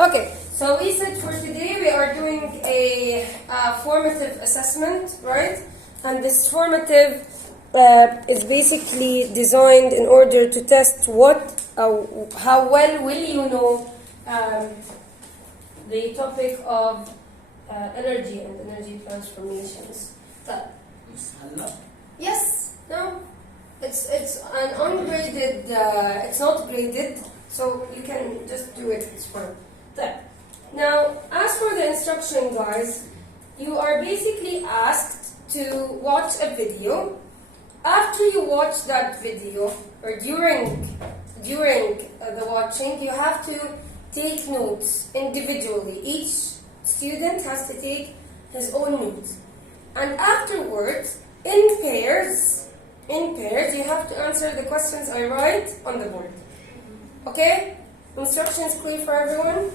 Okay, so we said for today we are doing a formative assessment, right? And this formative is basically designed in order to test how well will you know the topic of energy and energy transformations. Yes, no, it's an ungraded. It's not graded, so you can just do it. It's fine. Now, as for the instruction, guys, you are basically asked to watch a video. After you watch that video, or during the watching, you have to take notes individually. Each student has to take his own notes. And afterwards, in pairs, you have to answer the questions I write on the board. Okay? Instructions clear for everyone?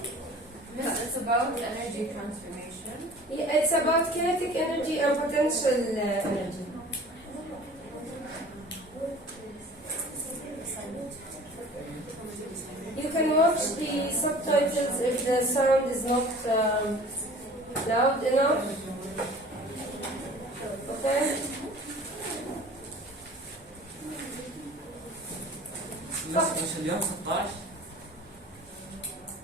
Yes, it's about energy transformation. Yeah, it's about kinetic energy and potential energy. You can watch the subtitles if the sound is not loud enough. Okay? اليوم 16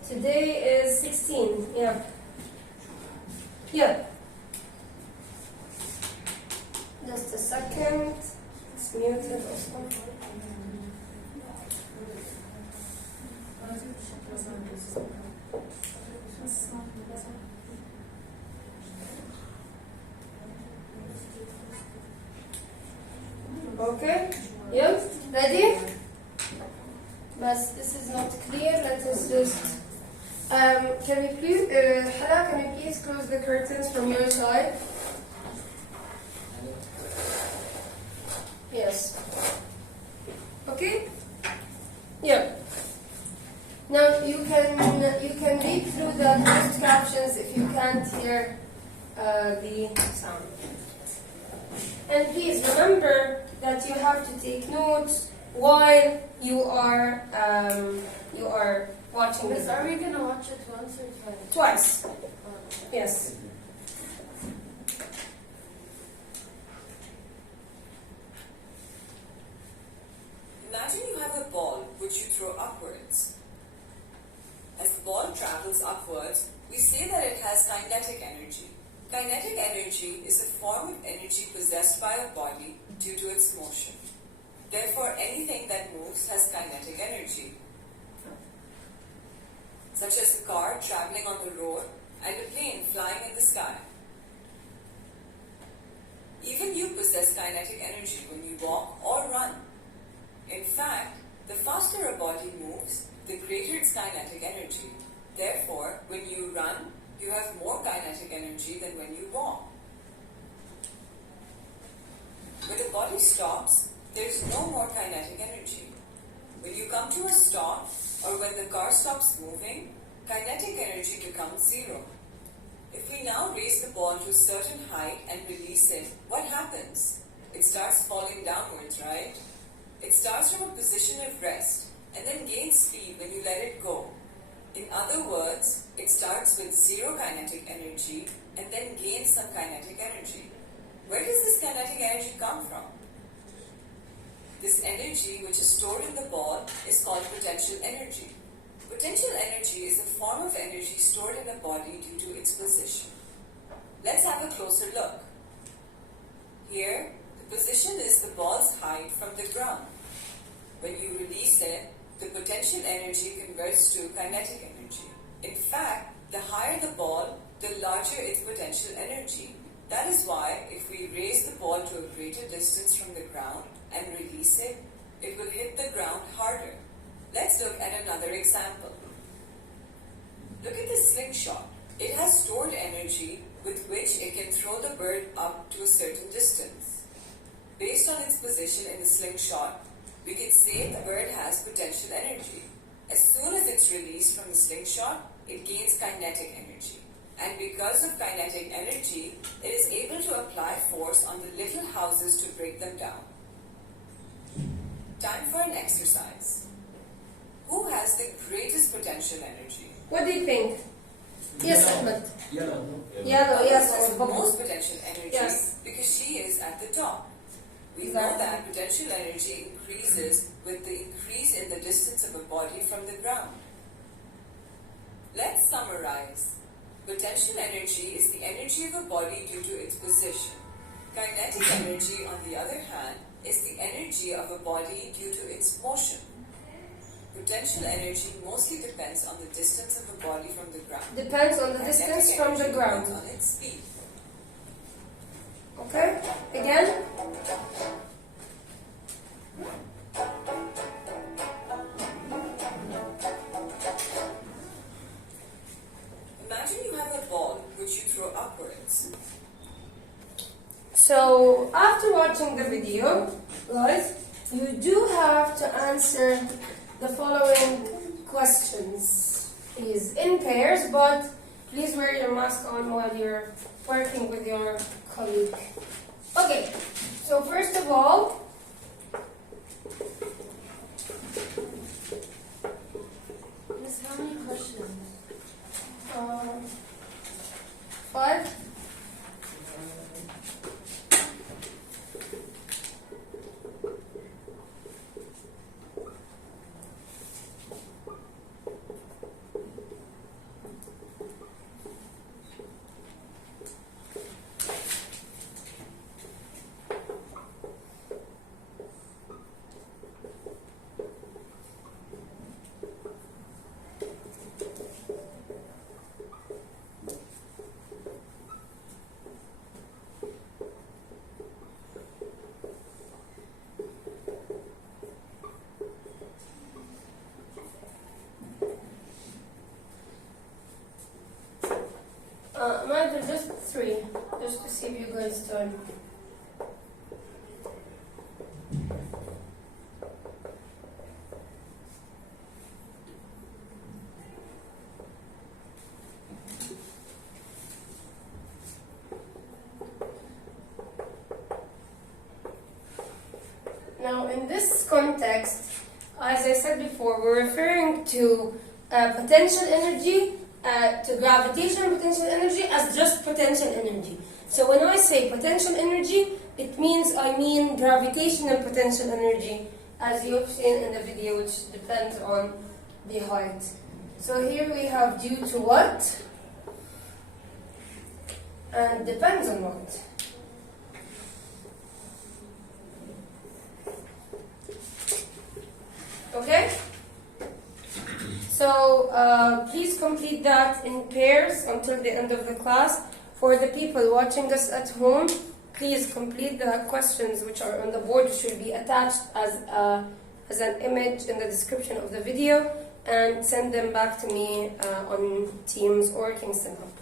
Today is 16, yeah. Yeah. Just a second. It's muted also. Okay? Yeah? Ready? But this is not clear. Let us just. Can we please, Hala, can you please close the curtains from your side? Yes. Okay? Yeah. Now you can read through the closed captions if you can't hear the sound. And please remember that you have to take notes while you are watching this. Are we going to watch it once or twice? Twice. Yes. Imagine you have a ball which you throw upwards. As the ball travels upwards, we say that it has kinetic energy. Kinetic energy is a form of energy possessed by a body due to its motion. Therefore, anything that moves has kinetic energy, such as a car traveling on the road and a plane flying in the sky. Even you possess kinetic energy when you walk or run. In fact, the faster a body moves, the greater its kinetic energy. Therefore, when you run, you have more kinetic energy than when you walk. When the body stops, there is no more kinetic energy. When you come to a stop, or when the car stops moving, kinetic energy becomes zero. If we now raise the ball to a certain height and release it, what happens? It starts falling downwards, right? It starts from a position of rest and then gains speed when you let it go. In other words, it starts with zero kinetic energy and then gains some kinetic energy. Where does this kinetic energy come from? This energy, which is stored in the ball, is called potential energy. Potential energy is a form of energy stored in the body due to its position. Let's have a closer look. Here, the position is the ball's height from the ground. When you release it, the potential energy converts to kinetic energy. In fact, the higher the ball, the larger its potential energy. That is why, if we raise the ball to a greater distance from the ground and release it, it will hit the ground harder. Let's look at another example. Look at this slingshot. It has stored energy with which it can throw the bird up to a certain distance. Based on its position in the slingshot, we can say the bird has potential energy. As soon as it's released from the slingshot, it gains kinetic energy. And because of kinetic energy, it is able to apply force on the little houses to break them down. Time for an exercise. Who has the greatest potential energy? What do you think? Yes, Ahmed. Yellow. Yellow, Earth yes, has the Bubble. most potential energy Yes. because she is at the top. We Exactly. know that potential energy increases with the increase in the distance of a body from the ground. Let's summarize. Potential energy is the energy of a body due to its position. Kinetic energy, on the other hand, is the energy of a body due to its motion. Potential energy mostly depends on the distance of a body from the ground. Depends on the Kinetic distance from the energy ground. depends on its speed. Okay? Again? Imagine you have a ball which you throw upwards. So, after watching the video, guys, you do have to answer the following questions. Please, in pairs, but please wear your mask on while you're working with your colleague. Okay, so first of all, Miss, how many questions? 5. Imagine just 3, just to save you guys time. Now, in this context, as I said before, we're referring to potential energy, to gravitational potential energy as just potential energy. So when I say potential energy, it means I mean gravitational potential energy, as you've seen in the video, which depends on the height. So here we have due to what, and depends on what. Okay? So please complete that in pairs until the end of the class. For the people watching us at home, please complete the questions which are on the board, which should be attached as an image in the description of the video, and send them back to me on Teams or Kingston Hub.